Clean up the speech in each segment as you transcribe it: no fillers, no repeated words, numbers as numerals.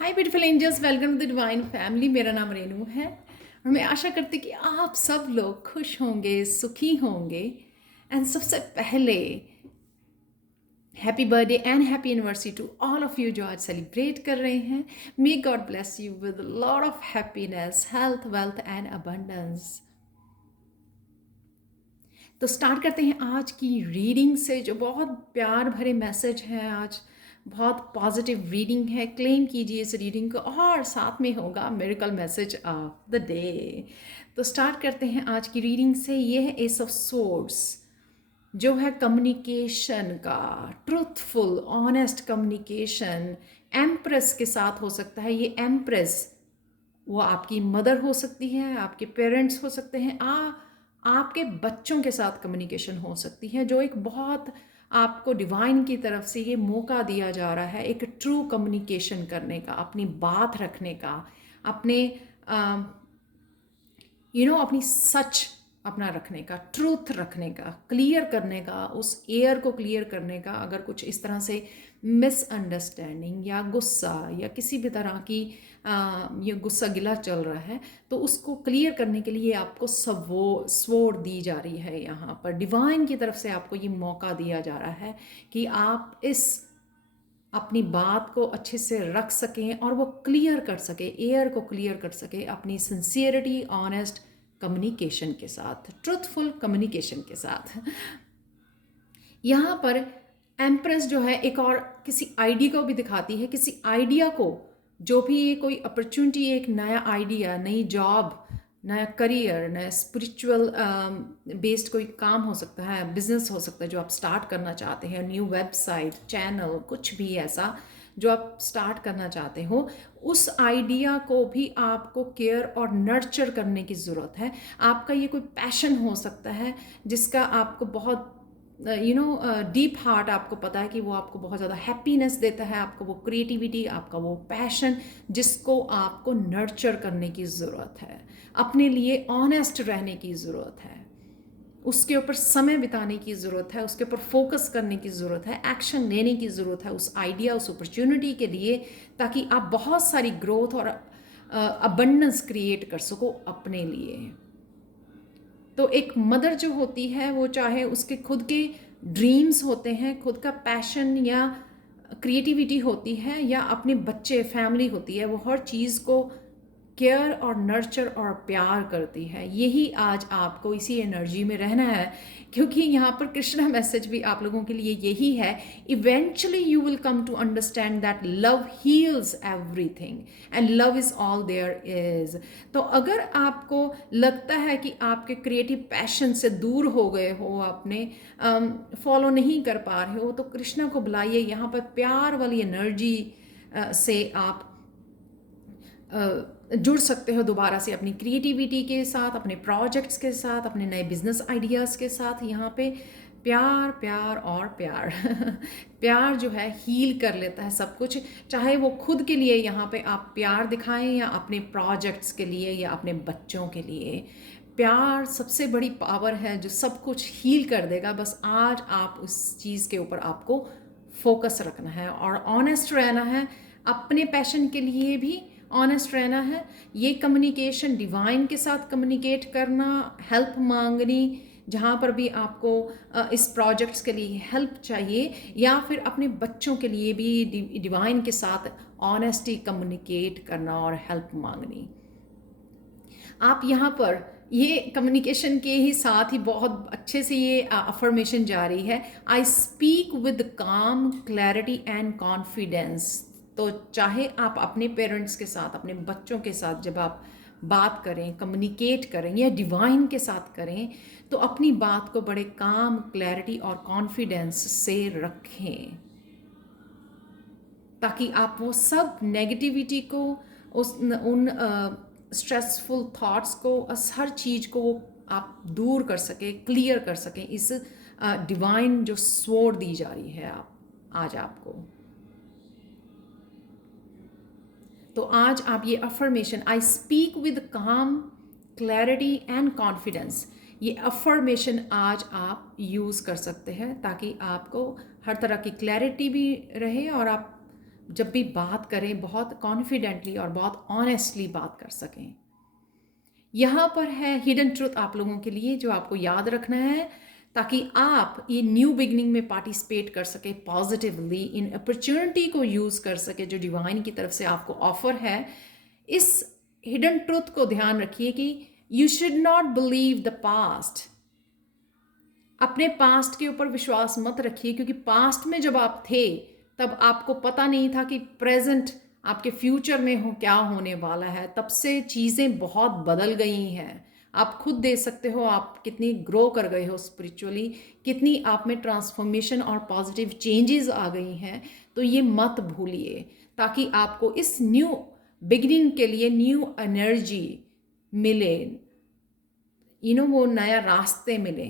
Hi beautiful angels, welcome to the divine family. मेरा नाम रेनू है और मैं आशा करती कि आप सब लोग खुश होंगे, सुखी होंगे। एंड सबसे पहले happy birthday and happy anniversary to all of you जो आज सेलिब्रेट कर रहे हैं। May God bless you with lot of happiness, health, wealth and abundance. तो स्टार्ट करते हैं आज की रीडिंग से, जो बहुत प्यार भरे मैसेज हैं। आज बहुत पॉजिटिव रीडिंग है। क्लेम कीजिए इस रीडिंग को और साथ में होगा miracle message of the day. तो स्टार्ट करते हैं आज की रीडिंग से। ये है एस ऑफ सोर्ड्स, जो है कम्युनिकेशन का, ट्रूथफुल ऑनेस्ट कम्युनिकेशन। एम्प्रेस के साथ हो सकता है ये एम्प्रेस, वो आपकी मदर हो सकती है, आपके पेरेंट्स हो सकते हैं, आपके बच्चों के साथ कम्युनिकेशन हो सकती है, जो एक बहुत आपको डिवाइन की तरफ से ये मौका दिया जा रहा है एक ट्रू कम्युनिकेशन करने का, अपनी बात रखने का, अपने अपनी सच अपना रखने का, ट्रूथ रखने का, क्लियर करने का, उस एयर को क्लियर करने का। अगर कुछ इस तरह से मिसअंडरस्टैंडिंग या गुस्सा या किसी भी तरह की ये गुस्सा गिला चल रहा है, तो उसको क्लियर करने के लिए आपको स्वोर्ड दी जा रही है। यहाँ पर डिवाइन की तरफ से आपको ये मौका दिया जा रहा है कि आप इस अपनी बात को अच्छे से रख सकें और वो क्लियर कर सके, एयर को क्लियर कर सके अपनी सिंसियरिटी, ऑनेस्ट कम्युनिकेशन के साथ, ट्रूथफुल कम्युनिकेशन के साथ। यहाँ पर एम्प्रेस जो है एक और किसी आइडिया को भी दिखाती है, किसी आइडिया को, जो भी ये कोई अपॉर्चुनिटी, एक नया आइडिया, नई जॉब, नया करियर, नया स्पिरिचुअल बेस्ड कोई काम हो सकता है, बिजनेस हो सकता है जो आप स्टार्ट करना चाहते हैं, न्यू वेबसाइट, चैनल, कुछ भी ऐसा जो आप स्टार्ट करना चाहते हो, उस आइडिया को भी आपको केयर और नर्चर करने की ज़रूरत है। आपका ये कोई पैशन हो सकता है जिसका आपको बहुत डीप हार्ट, आपको पता है कि वो आपको बहुत ज़्यादा हैप्पीनेस देता है, आपको वो क्रिएटिविटी, आपका वो पैशन, जिसको आपको नर्चर करने की ज़रूरत है, अपने लिए ऑनेस्ट रहने की ज़रूरत है, उसके ऊपर समय बिताने की ज़रूरत है, उसके ऊपर फोकस करने की ज़रूरत है, एक्शन लेने की ज़रूरत है उस आइडिया, उस अपॉर्चुनिटी के लिए, ताकि आप बहुत सारी ग्रोथ और अबंडेंस क्रिएट कर सको अपने लिए। तो एक मदर जो होती है, वो चाहे उसके खुद के ड्रीम्स होते हैं, खुद का पैशन या क्रिएटिविटी होती है, या अपने बच्चे, फैमिली होती है, वो हर चीज़ को केयर और नर्चर और प्यार करती है। यही आज आपको इसी एनर्जी में रहना है, क्योंकि यहाँ पर कृष्णा मैसेज भी आप लोगों के लिए यही है, eventually you will come to understand that love heals everything and love is all there is. तो अगर आपको लगता है कि आपके क्रिएटिव पैशन से दूर हो गए हो, आपने फॉलो नहीं कर पा रहे हो, तो कृष्णा को बुलाइए। यहाँ पर प्यार वाली एनर्जी से आप जुड़ सकते हो दोबारा से अपनी क्रिएटिविटी के साथ, अपने प्रोजेक्ट्स के साथ, अपने नए बिजनेस आइडियाज़ के साथ। यहाँ पे प्यार, प्यार और प्यार प्यार जो है हील कर लेता है सब कुछ, चाहे वो खुद के लिए यहाँ पे आप प्यार दिखाएं या अपने प्रोजेक्ट्स के लिए या अपने बच्चों के लिए। प्यार सबसे बड़ी पावर है जो सब कुछ हील कर देगा। बस आज आप उस चीज़ के ऊपर आपको फोकस रखना है और ऑनेस्ट रहना है, अपने पैशन के लिए भी ऑनेस्ट रहना है। ये कम्युनिकेशन, डिवाइन के साथ कम्युनिकेट करना, हेल्प मांगनी, जहाँ पर भी आपको इस प्रोजेक्ट्स के लिए हेल्प चाहिए, या फिर अपने बच्चों के लिए भी डिवाइन के साथ ऑनेस्टी कम्युनिकेट करना और हेल्प मांगनी। आप यहाँ पर ये कम्युनिकेशन के ही साथ ही बहुत अच्छे से ये अफर्मेशन जा रही है, आई स्पीक विद काम, क्लैरिटी एंड कॉन्फिडेंस। तो चाहे आप अपने पेरेंट्स के साथ, अपने बच्चों के साथ जब आप बात करें, कम्युनिकेट करें या डिवाइन के साथ करें, तो अपनी बात को बड़े काम, क्लैरिटी और कॉन्फिडेंस से रखें, ताकि आप वो सब नेगेटिविटी को, उन स्ट्रेसफुल थॉट्स को, हर चीज़ को आप दूर कर सकें, क्लियर कर सकें इस डिवाइन जो स्वॉर्ड दी जा रही है आज आपको। तो आज आप ये अफर्मेशन, आई स्पीक विद काम, क्लैरिटी एंड कॉन्फिडेंस, ये अफर्मेशन आज आप यूज़ कर सकते हैं, ताकि आपको हर तरह की क्लैरिटी भी रहे और आप जब भी बात करें बहुत कॉन्फिडेंटली और बहुत ऑनेस्टली बात कर सकें। यहाँ पर है हिडन ट्रुथ आप लोगों के लिए जो आपको याद रखना है, ताकि आप ये न्यू बिगनिंग में पार्टिसिपेट कर सके पॉजिटिवली, इन अपॉर्चुनिटी को यूज़ कर सके जो डिवाइन की तरफ से आपको ऑफर है। इस हिडन ट्रुथ को ध्यान रखिए कि you should not believe the past. अपने पास्ट के ऊपर विश्वास मत रखिए, क्योंकि पास्ट में जब आप थे तब आपको पता नहीं था कि प्रेजेंट आपके फ्यूचर में हो क्या होने वाला है। तब से चीज़ें बहुत बदल गई हैं। आप खुद देख सकते हो आप कितनी ग्रो कर गए हो स्पिरिचुअली, कितनी आप में ट्रांसफॉर्मेशन और पॉजिटिव चेंजेस आ गई हैं। तो ये मत भूलिए, ताकि आपको इस न्यू बिगिनिंग के लिए न्यू एनर्जी मिले, वो नया रास्ते मिले,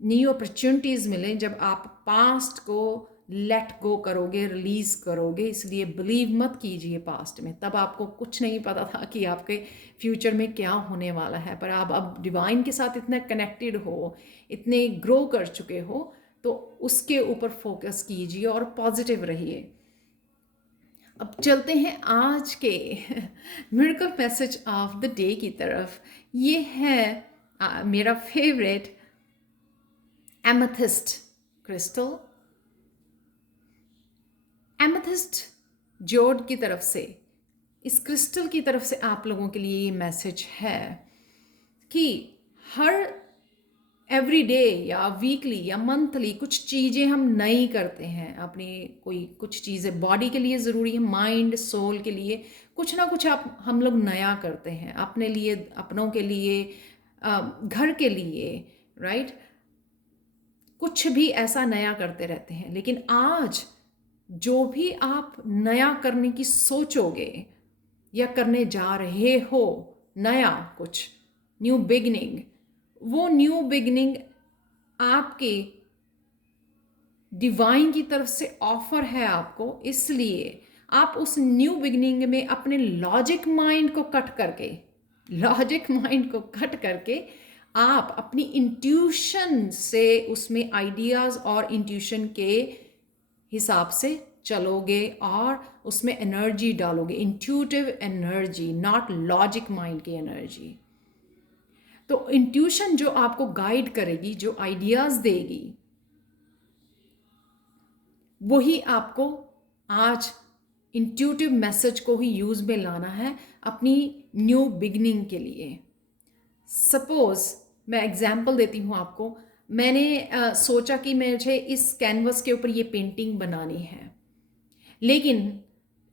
न्यू अपॉर्चुनिटीज़ मिलें जब आप पास्ट को लेट गो करोगे, रिलीज़ करोगे। इसलिए बिलीव मत कीजिए पास्ट में, तब आपको कुछ नहीं पता था कि आपके फ्यूचर में क्या होने वाला है। पर आप अब डिवाइन के साथ इतना कनेक्टेड हो, इतने ग्रो कर चुके हो, तो उसके ऊपर फोकस कीजिए और पॉजिटिव रहिए। अब चलते हैं आज के miracle message of the day की तरफ। ये है मेरा फेवरेट एमेथिस्ट क्रिस्टल। एमेथिस्ट जोड की तरफ से, इस क्रिस्टल की तरफ से आप लोगों के लिए ये मैसेज है कि हर एवरी डे या वीकली या मंथली कुछ चीज़ें हम नई करते हैं अपनी। कोई कुछ चीज़ें बॉडी के लिए ज़रूरी है, माइंड सोल के लिए कुछ ना कुछ हम लोग नया करते हैं, अपने लिए, अपनों के लिए, घर के लिए, राइट। कुछ भी ऐसा नया करते रहते हैं। लेकिन आज जो भी आप नया करने की सोचोगे या करने जा रहे हो, नया कुछ न्यू बिगनिंग, वो न्यू बिगनिंग आपके डिवाइन की तरफ से ऑफर है आपको। इसलिए आप उस न्यू बिगनिंग में अपने लॉजिक माइंड को कट करके आप अपनी इंट्यूशन से उसमें आइडियाज़ और इंट्यूशन के हिसाब से चलोगे और उसमें एनर्जी डालोगे, intuitive energy, not logic mind की एनर्जी। तो इंट्यूशन जो आपको गाइड करेगी, जो आइडियाज़ देगी, वही आपको आज इंट्यूटिव मैसेज को ही यूज़ में लाना है अपनी न्यू बिगनिंग के लिए। सपोज़ मैं एग्जाम्पल देती हूँ आपको। मैंने सोचा कि मुझे इस कैनवस के ऊपर ये पेंटिंग बनानी है, लेकिन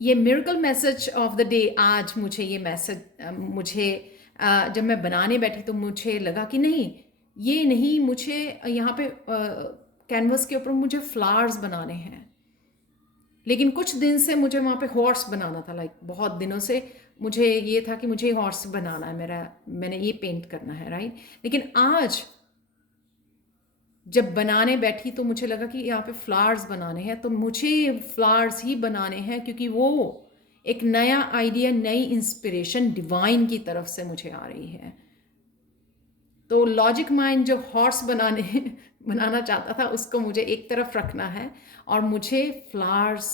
ये miracle message of the day, आज मुझे ये मैसेज जब मैं बनाने बैठी तो मुझे लगा कि नहीं, मुझे यहाँ पे कैनवस के ऊपर मुझे फ्लावर्स बनाने हैं। लेकिन कुछ दिन से मुझे वहाँ पे हॉर्स बनाना था, बहुत दिनों से मुझे ये था कि मुझे हॉर्स बनाना है, मैंने ये पेंट करना है, राइट। लेकिन आज जब बनाने बैठी तो मुझे लगा कि यहाँ पे फ्लावर्स बनाने हैं, तो मुझे फ्लावर्स ही बनाने हैं, क्योंकि वो एक नया आइडिया, नई इंस्पिरेशन डिवाइन की तरफ से मुझे आ रही है। तो लॉजिक माइंड जो हॉर्स बनाना चाहता था, उसको मुझे एक तरफ रखना है और मुझे फ्लावर्स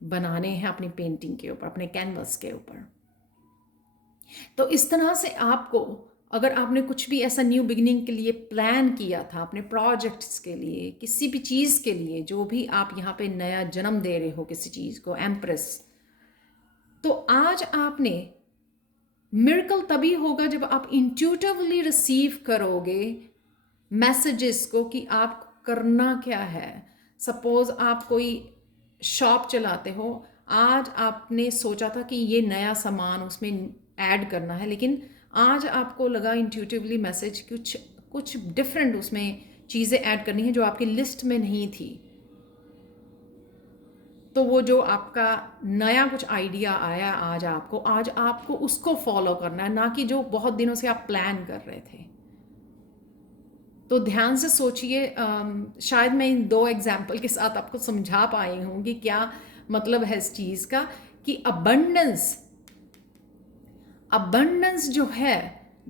बनाने हैं अपनी पेंटिंग के ऊपर, अपने कैनवस के ऊपर। तो इस तरह से आपको, अगर आपने कुछ भी ऐसा न्यू बिगिनिंग के लिए प्लान किया था, अपने प्रोजेक्ट्स के लिए, किसी भी चीज़ के लिए, जो भी आप यहाँ पे नया जन्म दे रहे हो किसी चीज़ को, एम्प्रेस, तो आज आपने मिरेकल तभी होगा जब आप इंट्यूटिवली रिसीव करोगे मैसेजेस को कि आप करना क्या है। सपोज आप कोई शॉप चलाते हो, आज आपने सोचा था कि ये नया सामान उसमें ऐड करना है, लेकिन आज आपको लगा इंट्यूटिवली मैसेज कुछ डिफरेंट उसमें चीज़ें ऐड करनी है जो आपकी लिस्ट में नहीं थी। तो वो जो आपका नया कुछ आइडिया आया आज आपको उसको फॉलो करना है, ना कि जो बहुत दिनों से आप प्लान कर रहे थे। तो ध्यान से सोचिए। शायद मैं इन 2 एग्जाम्पल के साथ आपको समझा पाई हूँ कि क्या मतलब है इस चीज़ का, कि अबंडेंस जो है,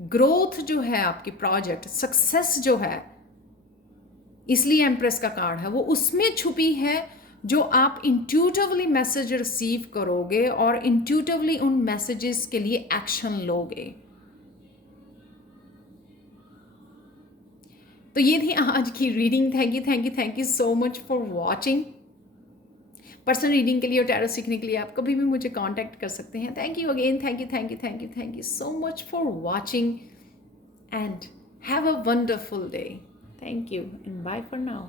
ग्रोथ जो है, आपकी प्रोजेक्ट सक्सेस जो है, इसलिए एम्प्रेस का कार्ड है, वो उसमें छुपी है। जो आप इंट्यूटिवली मैसेज रिसीव करोगे और इंट्यूटिवली उन मैसेजेस के लिए एक्शन लोगे। तो ये थी आज की reading. Thank you so much for watching. Personal reading के लिए और टैरो सीखने के लिए आप कभी भी मुझे कांटेक्ट कर सकते हैं। Thank you again, thank you so much for watching and have a wonderful day. Thank you and bye for now.